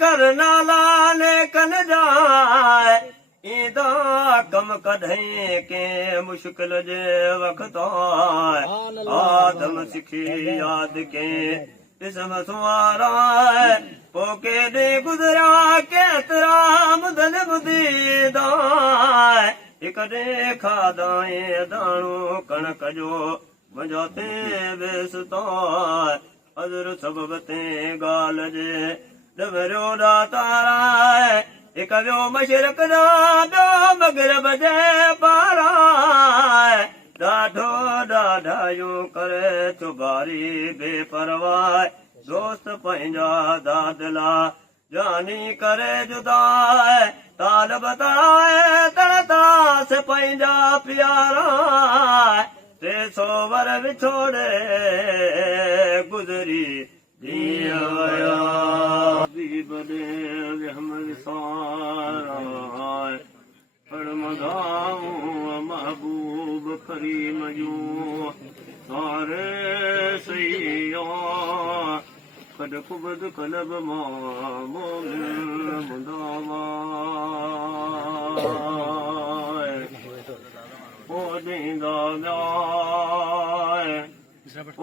कर नाला ने कन जाए ईदा कम कढई के मुश्किल जे वक्त आदम सिखी याद के इसम सुवारा पोके दे गुजरा के तेरा मुदन बुदीदा एक दे खादाए दाणो कणक जो मजाते बेसता अजर सबबते गाल जे डबरो दा तारा एक व्यो मशरक दा दो मगरब जे पारा ॾाढो ॾाढायूं करे चुबारी बेपरवाह दोस्त पंहिंजा दादला जानी करे जुदा ताल बताए तरतास पंहिंजा प्यारा 300 वर विछोड़े गुज़री महबूब करीम जूं सारे सैया कद कुबद कलब मुंदावा ओ दींदा ओ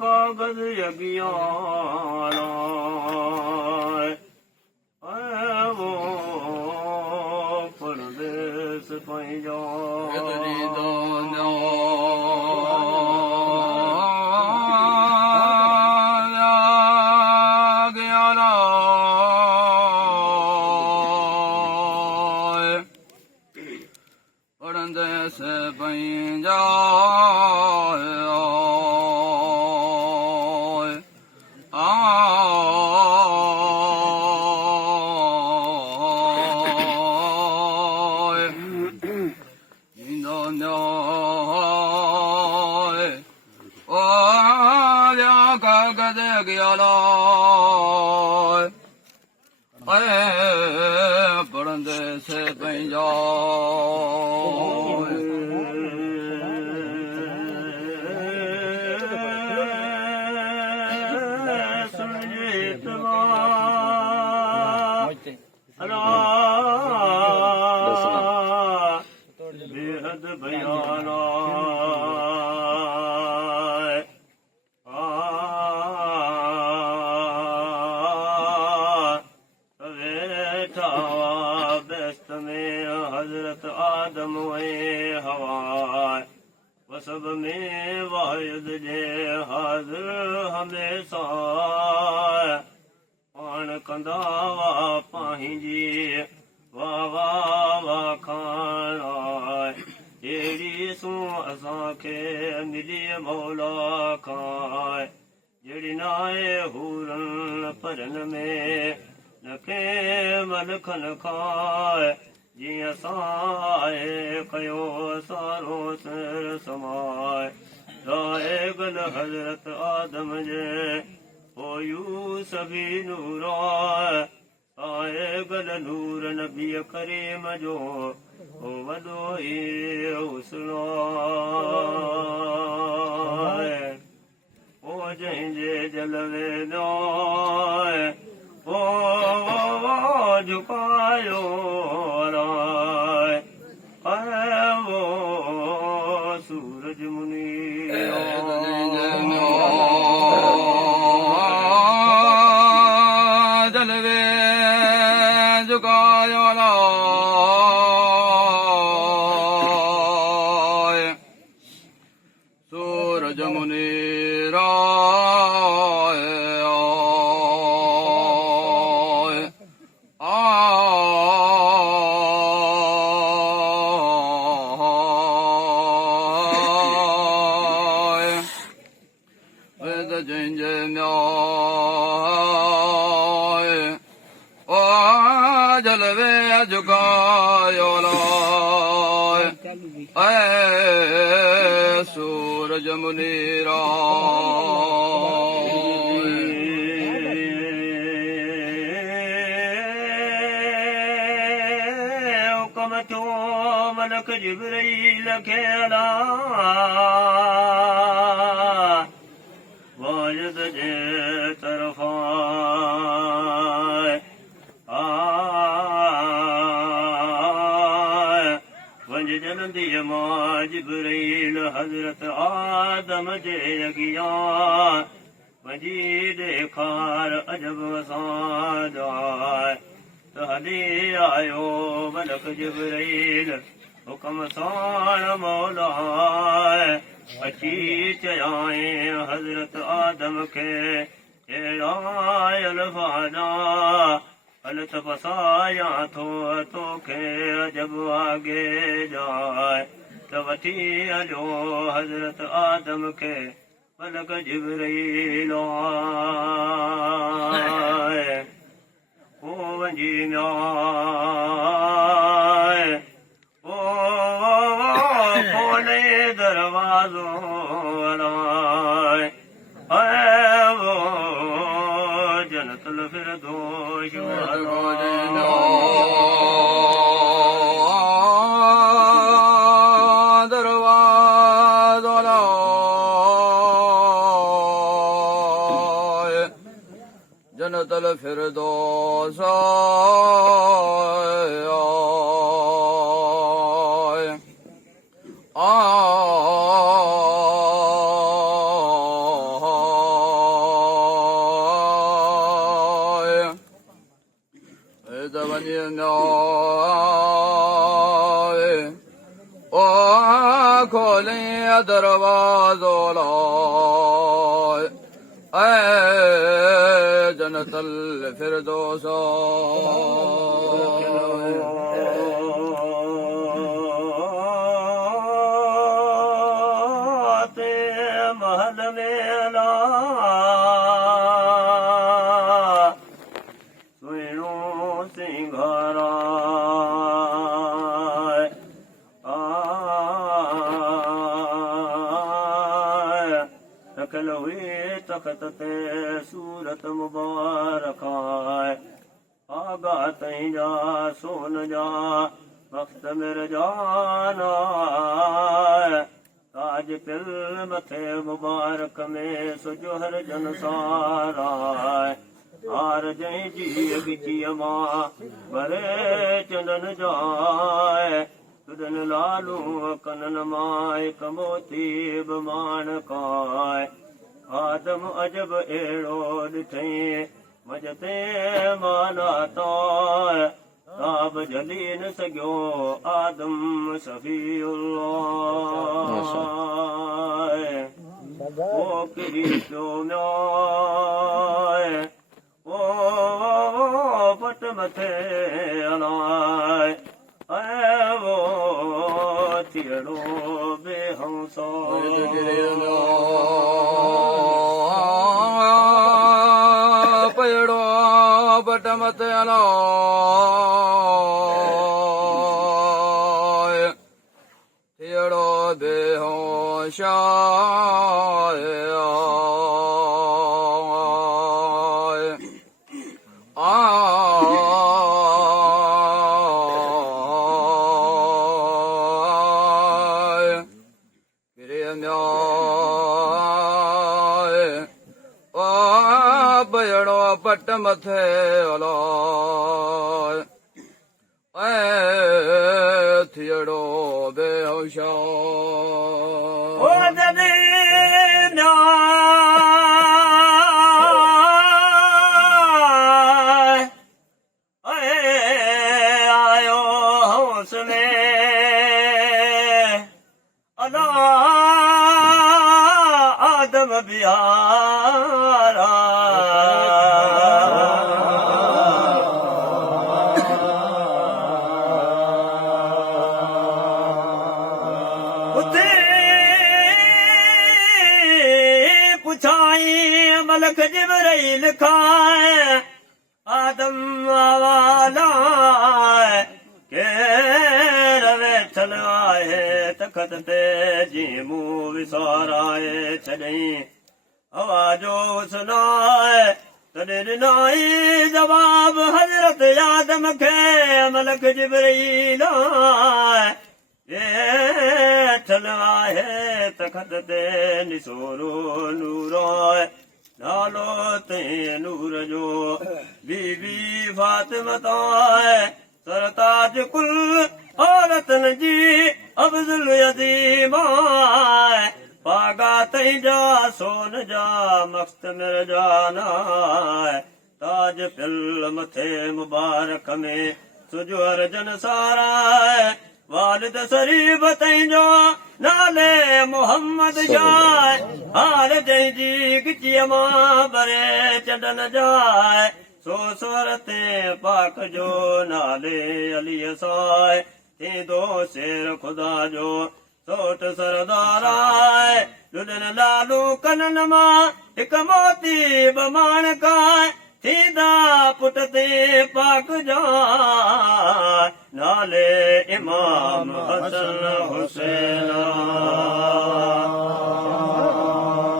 कागज यज्ञान वो परदेस पंहिंजा परदेस पंहिंजा परदेस पंहिंजा बेहद बयाना बेस्त में हजरत आदम हवा वसब में वाहिद जे हाज़िर हमेशा पाण कंदा वा पंहिंजी वाह वाह वाह खाना जहिड़ी सूं असांखे मिली मौला खाए जहिड़ी नाहे हूरन परन में नखे मलखन खाए जीअं साए कयो सारो सिर समाए दाए गल हज़रत आदम जे पोयूं सभी नूरा आए गल नूर नबी करीम जो ओ वॾो ई हुस्नो ओ जंहिंजे जलवे नो ओ झुकायो वो सूरज मुनी जलवे झुकायो सूरज मुनी जलवे झुकायो सूरज मुनीरा हुकम थो मलक जिब्रील खे अला वाजिद जे तरफ़ां दी मां जिब्रील हजरत आदम जे अगिया मजीद खार अजब वसां तहदी आयो मलक जिब्रील हुकम साण मौला अची चयाए हजरत आदम खे अल्फादा अलत फसाया थो तोखे अजब आगे जाए त वठी हलियो हज़रत आदम खे मलक जिब्रील ओ वञी खोले दरवाज़ो जनतुल फिरदौस जनतुल फिरदौस खोले दरवाज़ो जनतल फिरदौस महल में सुनो सिंगारा रखल हुई तख़्त ते सूरत मुबारक आगा तई जा सोन जा वक़्त मिरजान ताज पिल मथे मुबारक में सुजहर जन सारा हार जई जी गिचीअ मां भरे चंदन जाए तुदन लालू कनन माए कमोती बमान काय आदम अजब अहिड़ो ॾिठई मजते माना ताब जली न सघियो आदम ओ किरी पियो न्याय ओ पट मथे अलाए वो थियड़ो बेहौसो पयड़ो पट मथे अलाए थियड़ो बेहोशा पट मथे अलाए थियड़ो बेहोशा आयो हौसले अला आदम बिहारा मलक जिब्रील खाए आदम वाला केर वेठल आहे तख़्त ते जी मुंहुं विसाराए छॾई आवाजो सुनाए तॾहिं ॾिनाई जवाब हज़रत आदम खे मलक जिब्रील वेठल आहे तख़्त ते निसोरो नूरो नालो ते नूर जो बीबी फातिमा सरताज कुल औरतन जी अब्दुल अज़ीम पागा तैजा सोन जा मस्त मिर्जाना ताज फिल्म थे मुबारक में सुजो अर्जन सारा वालिद शरीफ तैजो नाले मोहम्मद जाए हार जंहिंजी गिचीअ मां बरे चढ़न जाए सो स्वरते पाक जो नाले अलीअ साए थींदो शेर ख़ुदा जो सोट सरदार आहे लुॾन लालू कनन मां हिकु मोती बमाण काए थींदा पुट ते पाक जा नाले इमाम हसन हुसैन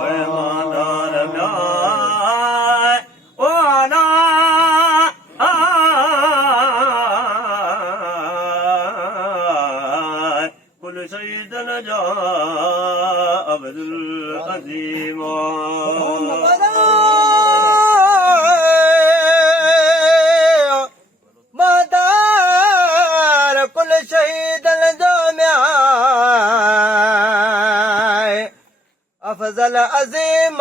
पैमानदार ॿिया ओ आला कुल शहीदन जा अब्दुल अज़ीम अफजल अज़ीम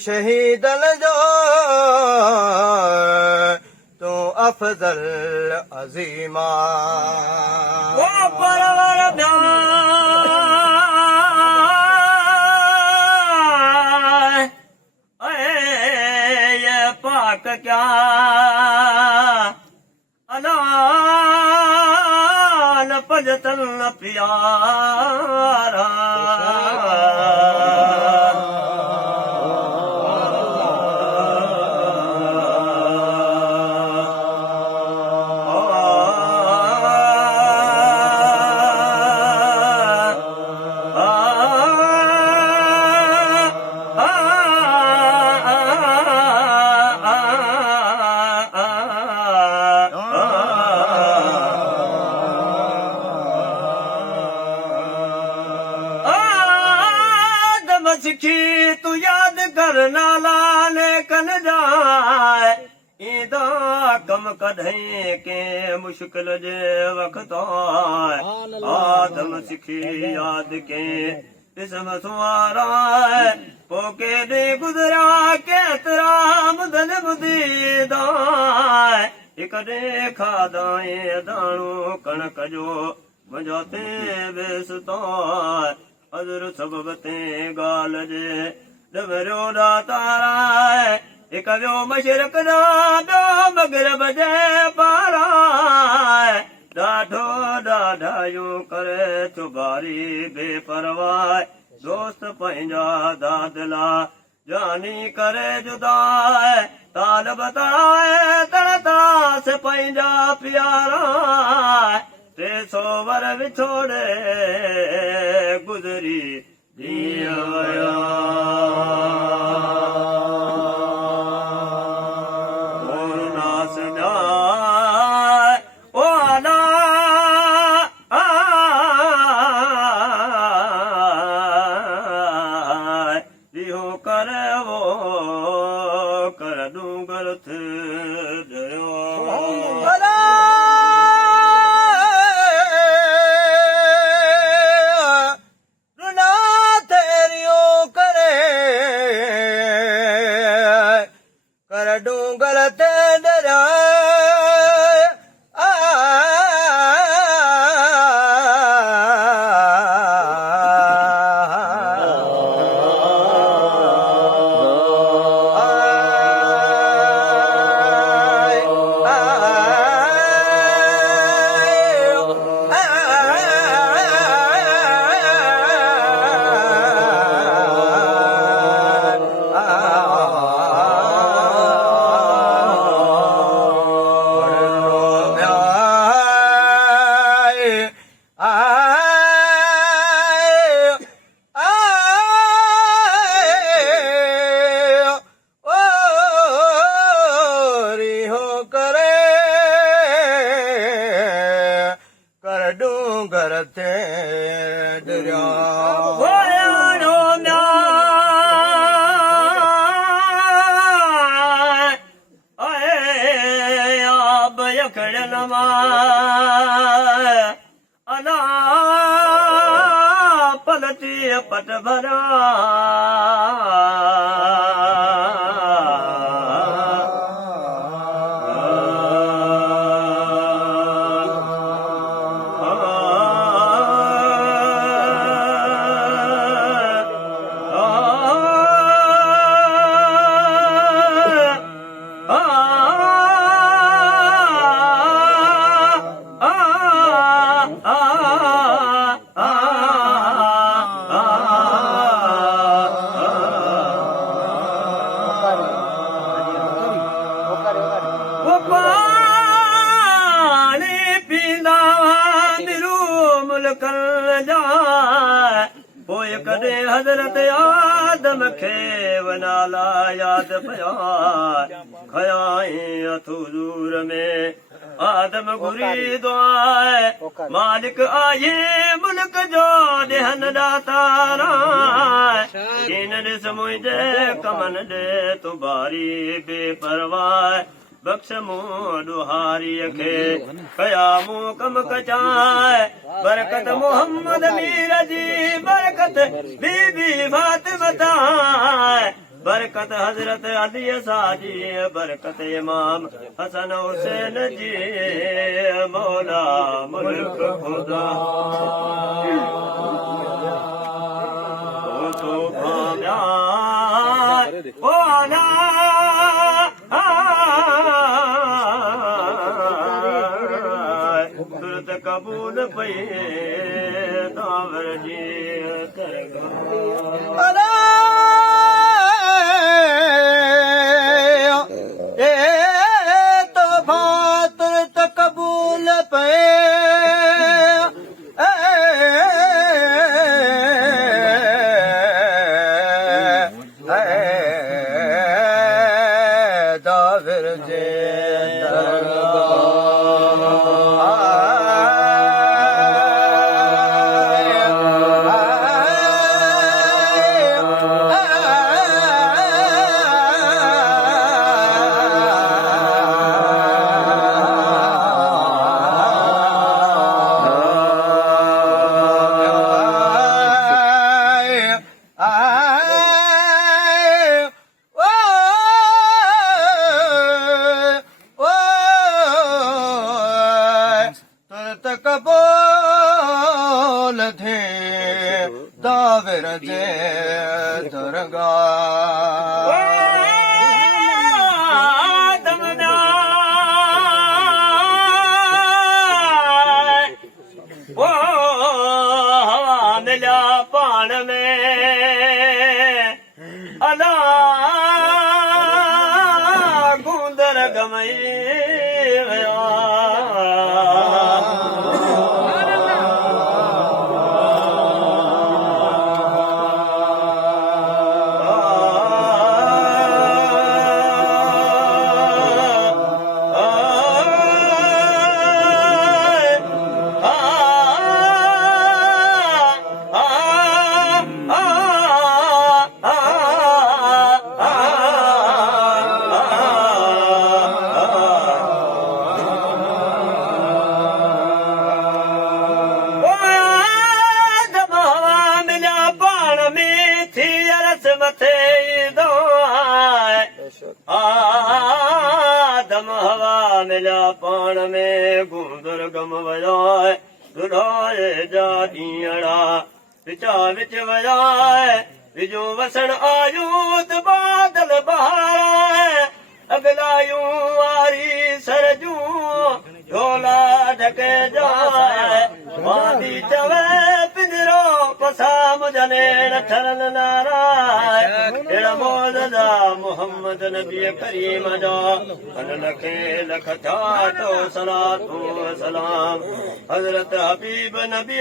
शहीदन जो तू अफजल अज़ीमा ओ परवर ये पाक क्या अलाल पजतल प्यारा सिखी तू याद कर नाला ने कन जाए ईदा कम कढई के मुश्किल जे वक्त आदम सिखी याद के इसम सुवारा पोके दे गुजरा के तेरा मुदन बुदीदा एक दे खादाए दाणो कणक जो मजाते बेसतो अजर सबबते गाल जे डबरो दातारा हिक वियो मशरक दा ॿियो मगरब जे पारा ॾाढो ॾाढायूं करे चुबारी बेपरवाह दोस्त पंहिंजा दादला जानी करे जुदा ताल बताए तड़तास पंहिंजा प्यारा 300 वर विछोड़े गुज़री दिया नास ओ आला इहो कर वो कर दूं गलत अखड़न मां अला पलटी पट भरा वो पानी पींदा दिलू मुल्कन जा पोइ कॾहिं हज़रत आदम खे वनाला यादि पिया खयाई हथ हुज़ूर में आदम घुरी दुआ मालिक आये मुल्क जो ॾियनि ॾातारा कीन ॾिस मुंहिंजे कमनि ॾे तूं बारी बेपरवाह बख़्श मूं ॾुहारीअ खे कया मूं कम कचाए बरकत मोहम्मद मीर जी बरकत बीबी फातिमा बरकत हज़रत अली साजी बरकत इमाम हसन हुसैन जी मौला मुल्क खुदा तो भाव्या ओला तुरत कबूल पई दावर जी कबूल पे दावर जे कबूल थे दावर जे दरगाह हवा मिलिया पाण में अला गूंदर गमई विया आदम हवा मिलिया पाण में गूंदर गम विया दुलाए जा ॾींहड़ा विचा विच विया विजो वसण आयूं त बादल बहार अगलायूं वारी सरजूं झोला ढके जाए मादी चवे पिंजरो पसा मुझने न ठरन नाराय एड़ा मौजदा मोहम्मद नबी करीम जा अन लखे लख ठाठो सलातु सलाम हज़रत हबीब नबी